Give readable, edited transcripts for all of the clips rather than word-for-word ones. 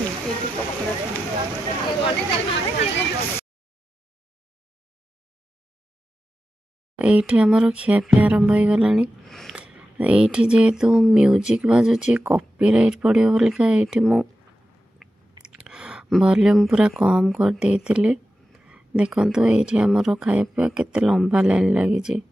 मिलून ये पकड़ा ये आमर खियापिया आरंभ हो गला ये जेहेतु म्यूजिक बाजुची कॉपीराइट पड़ो बोलिका ये मु वॉल्यूम पूरा कम कर देइतिली। देखंतु ये आमर खाया पीया केते लंबा लाइन लगी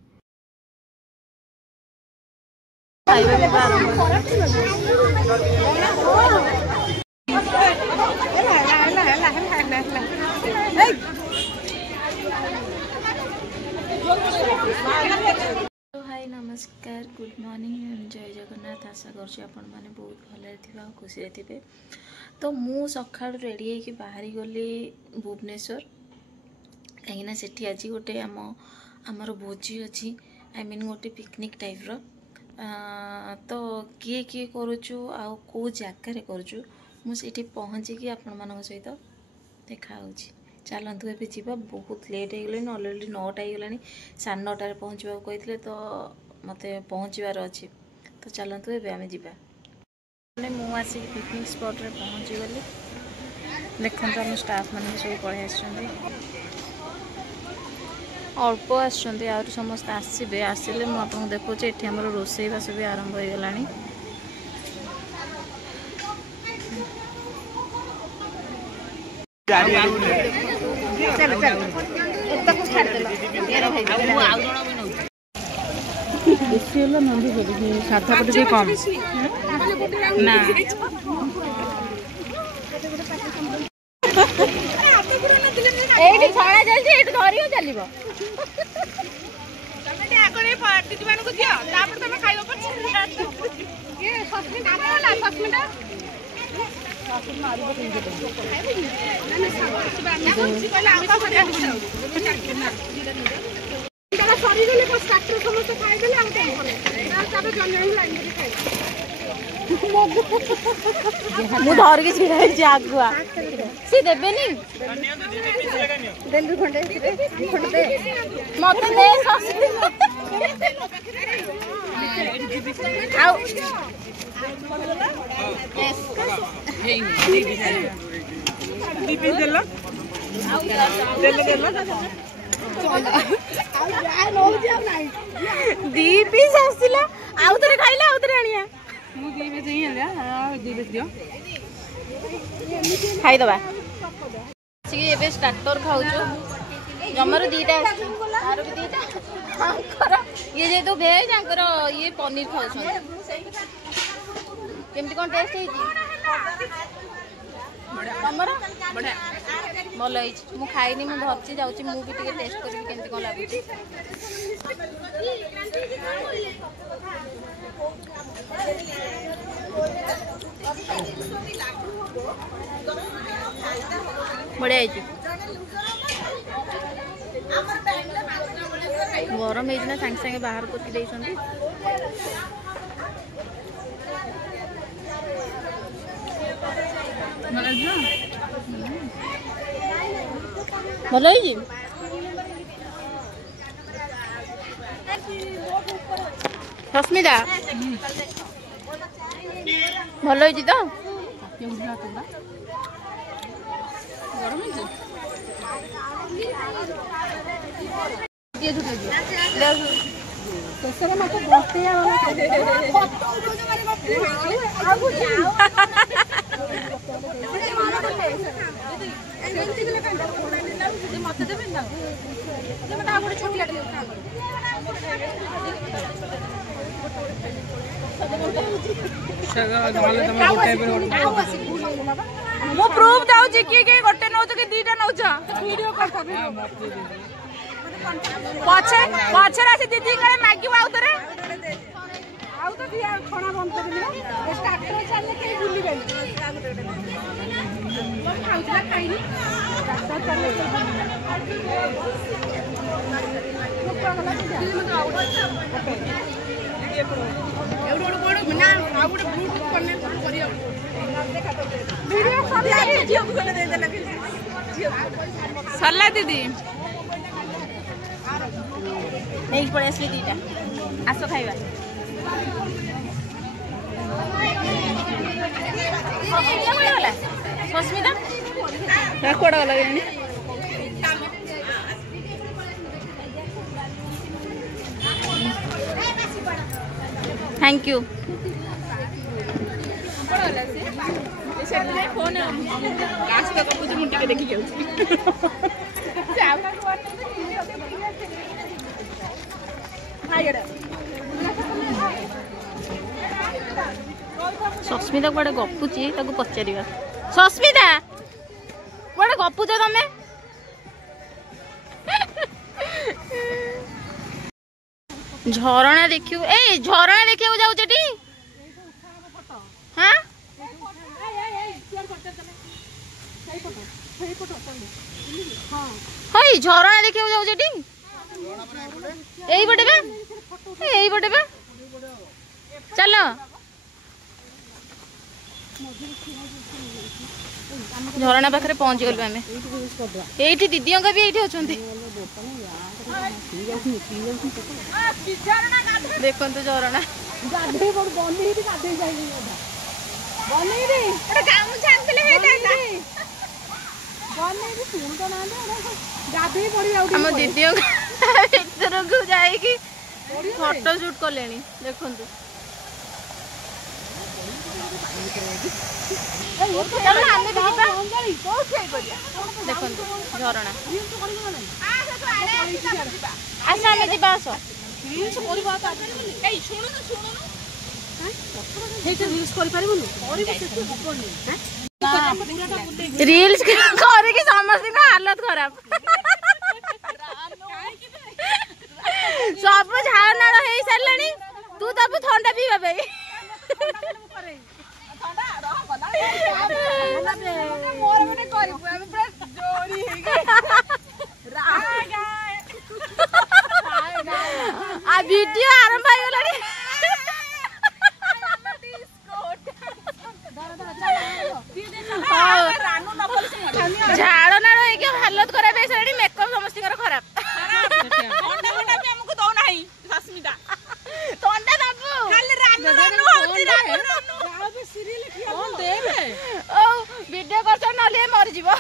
हाय नमस्कार गुड मॉर्निंग जय जगन्नाथ। आशा करें बहुत भल खुशी थे। तो मु सका रेडी होकर बाहरी गली भुवनेश्वर कहीं सेठी आज गोटे आमर भोजी अच्छी आई मीन गोटे पिकनिक टाइप रो तो किए किए करुचु आ को जगार करुचु मुझे पहुँचिकी आपण मान सहित देखा चलतु ए जा बहुत लेट हो गला अलरेडी 9टा हो 9:30 पहुँचवा कहते तो मत पहुँचबार अच्छे तो चलतु एम जा मुझे पिकनिक स्पॉट रे पहुँची गली। देखो आम स्टाफ मैंने सब पलि अल्प आर समस्त आसवे आसिले मुझे देखुचे ये आम रोसईबास भी आरंभ हो गला। साधा पटे कम ना एठी छड़ा चलछि एठी धरियो चलिबो तमे आगरे पार्टी मान को दियो तापर तमे खाइबो पछ ये सस्मी काटला सस्मीटा सस्मी मारिबो किंजे ना ना सस्मी पहले आका भरिया तारा सरी गले को स्टार्टर समस्त खाइ देले आउ टाइम भले ना तारो जन लाइन करी खाइ मु धर के छिड़ाई छी आगुआ सी देबेनी देलु खंडे दे मते दे सस्ती आउ दीपी देलो दी पीस आसला आउ थे खाइला आउ थे आनिया मु दी पीस ही हला हां दी पीस दियो खाइ दबा सिके एबे स्टार्टर खाउछु जमर दीटा आरो भी दीटा आंकर ये जे तो भेज आंकर ये पनीर खाउछु केमति कोन टेस्ट हेजी तमर बढ़िया भल मु खाइनी मु भावची जाउची मु भी टिके टेस्ट करबी केमति कोन लागुची। बढ़िया गरम है सांगे सांगे बाहर करके देइछंती भल सस्मिता भल तो मु प्रूफ दाउची के गोटे नौच के दीटा नौच वीडियो करता पछे पछे आसी दीदी करे मागी आउतरे आउ तो दिया खाना बंद कर दियो स्टार्टर चलले के भूली गई लोग खाउला खाइनी रास्ता चले लोग पागल है मत आउ एवढो बडो ना आउ गोटे ब्लूटूथ कनेक्ट करियो वीडियो सरला जियो को दे देला सरला दीदी नहीं पड़े असली दीटा आसो खाइबा ସସ୍ମିତା କୁଆଡ଼େ ଗଲା କେଜାଣି? थैंक यू सस्मिता कुआडे गपुची ताकू पचारिबा सस्मिता कुआडे गपुच तमे झरणा देखियो ए झरणा देखियो जाऊ चटी हां हई झरणा देखियो जाऊ चटी एई बटे बे चलो झरणा पाखरे पहुंच गलु आमे एठी दीदियों का भी एठी अछंती देखो तो झरणा गाधे बड़ बनी ही गाधे जाई बनी रे एटा काम जानतले हेता बनी रे सुन तो ना गाधे पड़ी आउ हम दीदियों भीतर को जाई कि फोटो शूट कर लेनी देखो चलो आमे भी जीवा देखो झरणा आसा आमे जीवा आसो रील्स करबा त ए सुनु हेते रील्स कर पारिबनु करबो से हबनी रील्स करे कि समझ ना हालत खराब सब झाड़ नाड़ हे सरलनी तू तब ठंडा पीबा बे मोर मने करबो हम पूरा जोरी हे आ वीडियो आरंभ हो गलानी झाड़ नाड़ हे के हालत खराब है सड़ी मेकअप समस्त खराब ठंडा भी हमको दो नहीं सस्मिता ठंडा दबो खाली रानू होती रानू गाव पे सीरियल लिखिया कोन देबे ओ वीडियो करछ नले मर जीवो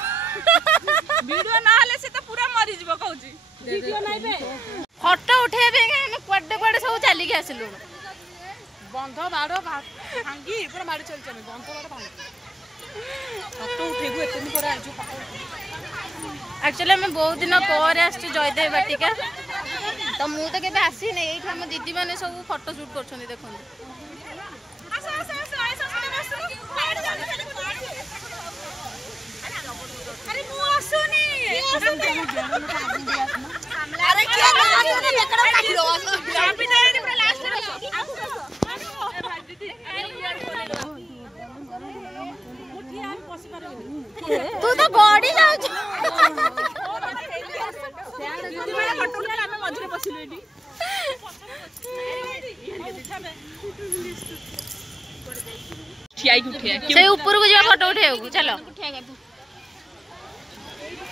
वीडियो ना हले से तो पूरा मर जीवो कहूची वीडियो नाही बे फोटो उठेबे हम क्वाडे सब चली के आसलु बंध बाड़ो भांगी पूरा मारी चल चल बंध बाड़ो भांगी फोटो उठेबु एतनी पर आजु एक्चुअली मैं बहुत दिन पर आसी जयदेव बाटिका तो मुझे तो केबे आसी नै एठी हम दीदी माने सब फोटो शूट करछनी देखो अरे मु आसुनी अरे क्या आसुनी लेकड़ा काटी दो चाबी दे पूरा लास्ट रे तू तो गड़ी जाऊ से ऊपर को जा फोटो उठे चलो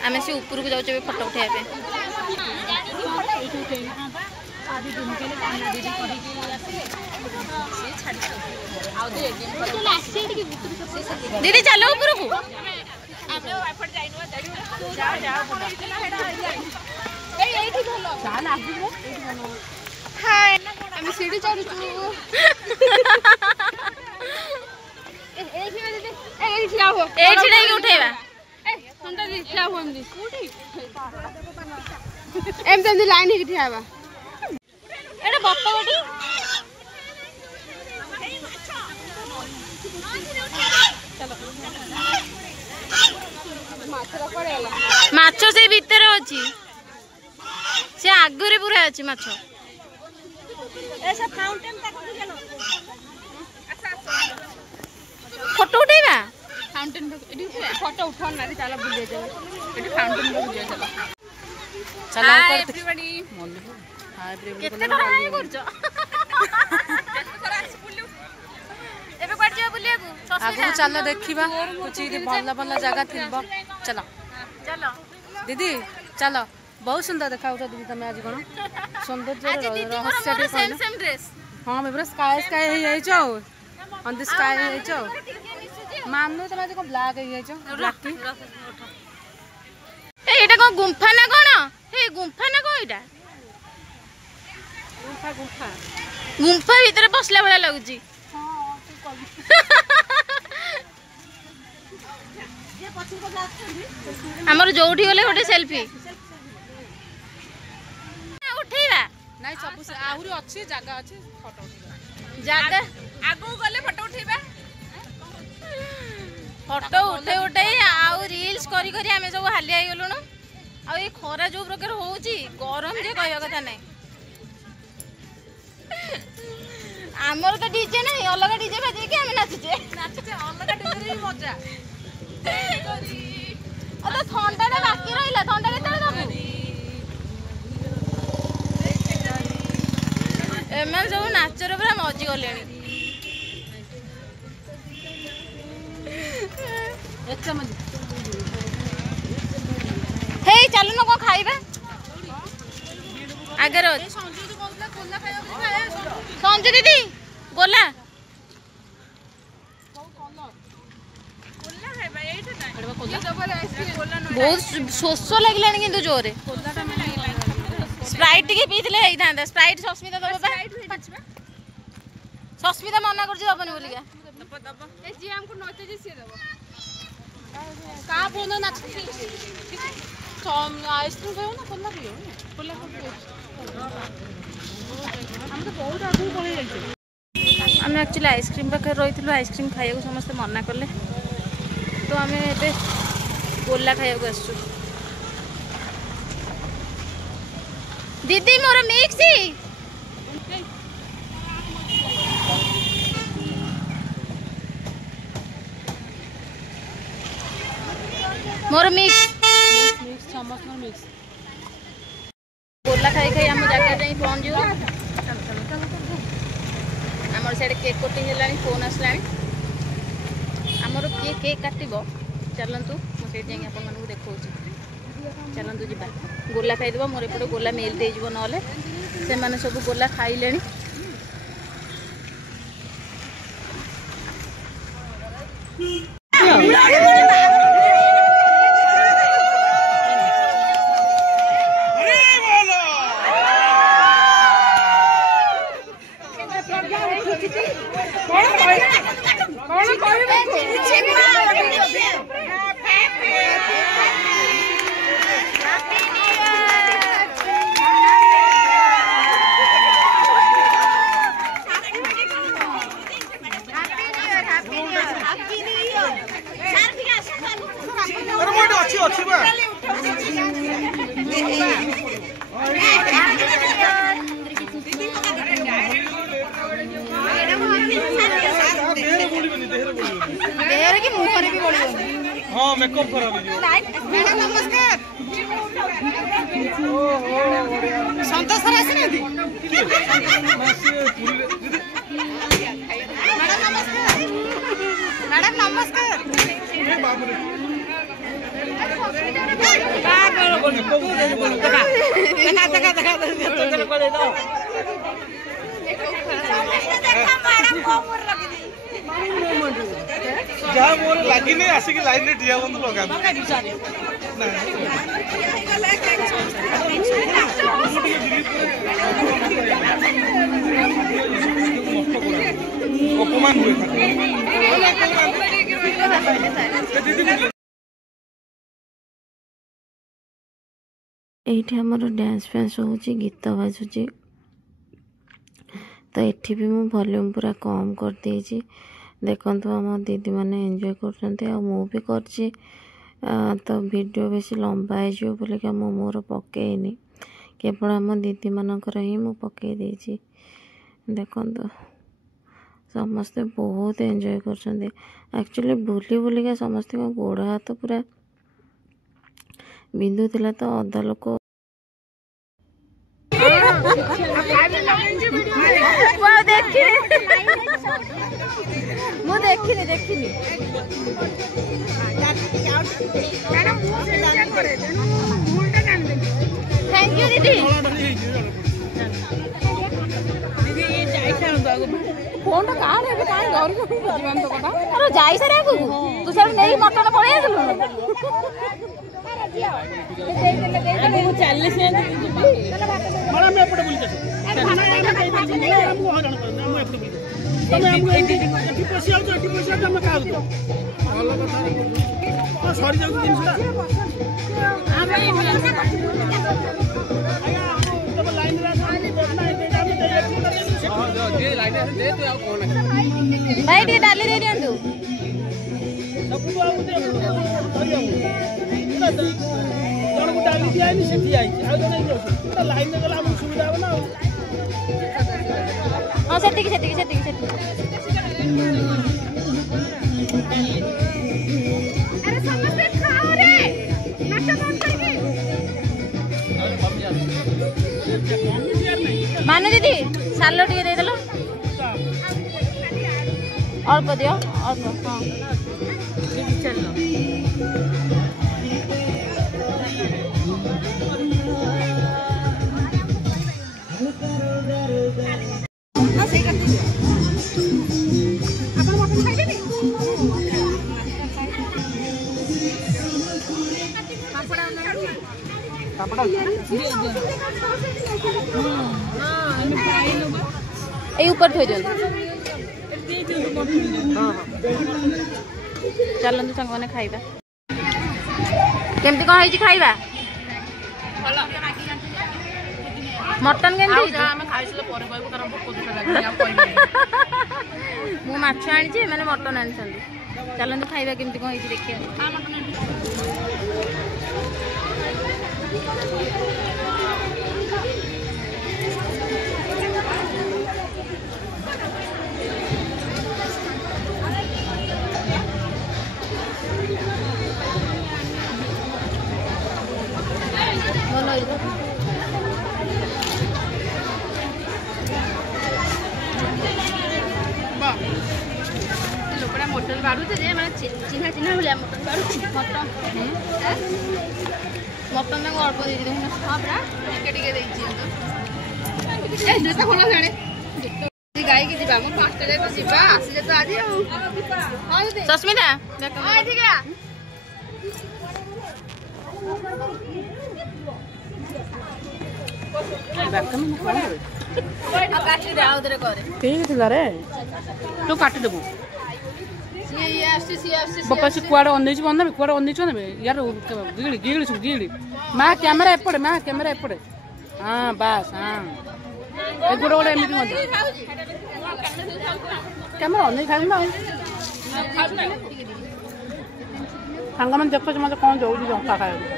आम से ऊपर को जाऊँ फोटो उठे दीदी चलो ऊपर को सीढ़ी चढ़ुचु उठेगा एमती लाइन ही ठिया एटा बापा गोटी माछ से भीतर अच्छी से आगरे पूरा अच्छी माछ फोटो उठेगा फाउंटेन फोटो उठा ना चलो बुलिए जाओ एटी फाउंटेन बुलिए चलो चलो एवरीबॉडी हाय केते थोड़ा हाय करछ एबे पड़ जा बुलिए को आगु चलो देखिबा कुछ भल्ला भल्ला जगह थिबो चलो चलो दीदी चलो बहुत सुंदर देखाउ तो दीदी तमे आज कोन सुंदर रहस्य दे सेम सेम ड्रेस हां मैं पूरा स्काई स्काई हे जाओ ऑन द स्काई हे जाओ मानू तमे को ब्लैक हे जाइछो ब्लैक एटा को गुंफा ना कोन हे गुंफा ना को एटा गुंफा गुंफा गुंफा भीतर बसला भला लागुची हां तू कर जे पछी को लास्ट हमर जोठी गले गोटे सेल्फी उठेबा नहीं सब से आहुरी अच्छी जगह अच्छी फोटो उठेबा जागा आगु गले फोटो उठेबा फोटो उठे उठे आउ रील्स करी करी आमे सब हालिया गलुनु आ ए खरा जो प्रकार होउची गरम जे कहया कथा नै हमर तो डीजे नै अलग डीजे बजे के आमे नाचुचे अलग डीजे रे मजा अत ठंडा रे बाकी रहिला ठंडा केते दबु एमन सब नाचर पूरा मजी गलेनी एक चम्मच हे चलो न को खाइबा आगर संजू दीदी गोला बहुत शोष लगे कि जोरे स्प्राइट टी पी था स्प्राइट सस्मिता दब सस्मिता मना कर दबनी बोलिका आइसक्रीम खाओ ना खोला पियो खोला हम तो बहुत आगु पड़े जाइछे आम एक्चुअली आइसक्रीम पाखे रही आइसक्रीम खाया समस्त मना कले तो आम ए गोला खाया आसु दीदी मोर मिक्स मोर मिक्स मिक्स चम्मच में मिक्स गोला खाई खाई आम जगह जाई पहुँच जीव आमर साइड केक कटिंग है फोन आसला आमर किए केक काटब चलतु मुझे आप देखा चलतु जा गोला खाईदेव मोर एपटे गोला मेल्ट हो ना से सब गोला खाइले हाँ मेकअप खराब मैडम नमस्कार संतोष सर आसी नहीं मैडम नमस्कार जहाँ मोर लगी नहीं आसिक लाइन में ठिया बंद लगा अपमान हुए ये आमर डांस फैंस हो गीत बाजुची तो ये भी मु वॉल्यूम पूरा कम कर देछि देखो आम दीदी मैंने एंजॉय कर करछि तो वीडियो बेसी लंबा हो बोलिका मु मोर पकईनी केवल आम दीदी मानकर ही मु पकई देछि देखो समस्ते बहुत एंजॉय कर एक्चुअली बुली बुलिका समस्त गोड़ हाथ पूरा बिंदु थिला तो अधा लोक देखिनी थैंक यू दीदी फोन टा काढ ଏବେ କାଇଁ ଘରକୁ ଯିବାନ୍ ତ କଥା अरे जाई सारे आगु तू सब नहीं मटन पळे आगलु ମୁଁ ଚାଲି ସେ मला मी एपटे बोलते तमे हमको एटी पैसे आउ एटी पैसे हम का आउ भलो कथा सरी जाउ दिन सुदा तब लाइन रा देखना है जे लाइन रा दे तू आ कोन भाई टी डाली दे दियंतु सब आउ दे जण को डाली दिया नि सेठी आई आ जण लाइन में गला हम सुविधा हो ना हां सेटिक अरे समझते खाओ रे नाचा बंद करके मानु दीदी सालो टी दे देलो अल्प दियो अल्प हां चलो ए ऊपर थोई दियो चलନ୍ତୁ ସାଙ୍ଗମାନେ ଖାଇବା କେମିତି କ'ଣ ହେଇଛି ଖାଇବା ମଟନ କେମିତି ହେଇଛି ଆମେ ଖାଇସାରିଲା ପରେ କହିବୁ କାରଣ ଭୋକ ଦୁଃଖ ଲାଗିଲା ଆଉ କହିବି ମୁଁ ମାଛ ଆଣିଛି ଏମାନେ ମଟନ ଆଣିଛନ୍ତି ଚାଲନ୍ତୁ ଖାଇବା କେମିତି କ'ଣ ହେଇଛି ଦେଖିବା ଭଲ ହେଇଛି ଲୋକଟା ମଟନ ବାଢୁଛି ଯେ ମାନେ ଚିହ୍ନା ଚିହ୍ନା ଭଳିଆ ମଟନ ବାଢୁଛି ମଟନ ତାଙ୍କୁ ଅଳ୍ପ ଦେଇଛି ଦେଖୁନ ହଁ ପରା ଟିକେ ଦେଇଛି ଏ ଜୋତା ଖୋଲ ସିଆଡ଼େ ଗାଈକି ଯିବା ମୁଁ 5ଟା ଯାଏ ତ ଯିବା ଆସିଲେ ତ ଆଜି ଆଉ ହଁ ଦିଦି ସସ୍ମିତା ହଁ ଏଠିକି ଆ କାଟିଦେ ଆଉ ଥରେ କରେ ଠିକ ଥିଲା ରେ ତୁ କାଟିଦେବୁ ସିଏ ଆସୁଛି ବାପା ସେ କୁଆଡ଼େ ଅନେଇଛି ବନ୍ଧାବେ କୁଆଡ଼େ ଅନେଇଛୁ ନେବେ ୟାର ଗିଳି ସବୁ ଗିଳି ମା କ୍ୟାମେରା ଏପଟେ ହଁ ବାସ୍ ହଁ ଏ ଗୋଟେ ଏମିତି ମଧ୍ୟ କ୍ୟାମେରା ଅନେଇ ଖାଇବୁ ନା ସାଙ୍ଗମାନେ ଦେଖୁଛୁ ମତେ କ'ଣ ଯାଉଛି ଜଙ୍କା ଖାଇବାକୁ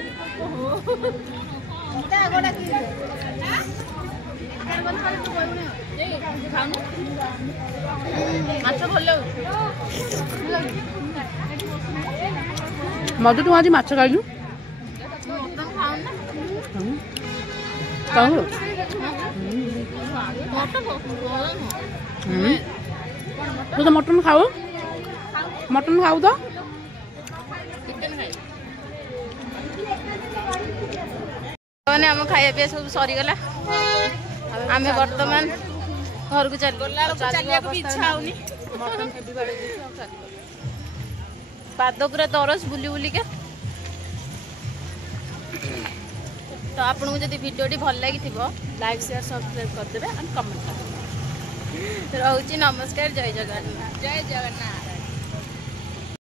ମାଛ ଭଲ ମଧୁ ତୁ ଆଜି ମାଛ ଖାଇଲୁ ତୁ ତ ମଟନ ଖାଉ ତ ମାନେ ଆମ ଖାଇବା ପିଇବା ସବୁ ସରିଗଲା ଆମେ ବର୍ତ୍ତମାନ ଘରକୁ ଚାଲିବାକୁ ଇଚ୍ଛା ହଉନି ପାଦ ପୁରା ଦରଜ ବୁଲି ବୁଲିକା ତ ଆପଣଙ୍କୁ ଯଦି ଭିଡ଼ିଓଟି ଭଲ ଲାଗିଥିବ ଲାଇକ୍ ସେୟାର ସବସ୍କ୍ରାଇବ୍ କରିଦେବେ ଆଣ୍ଡ କମେଣ୍ଟ ରହୁଛି ନମସ୍କାର ଜୟ ଜଗନ୍ନାଥ ଜୟ ଜଗନ୍ନାଥ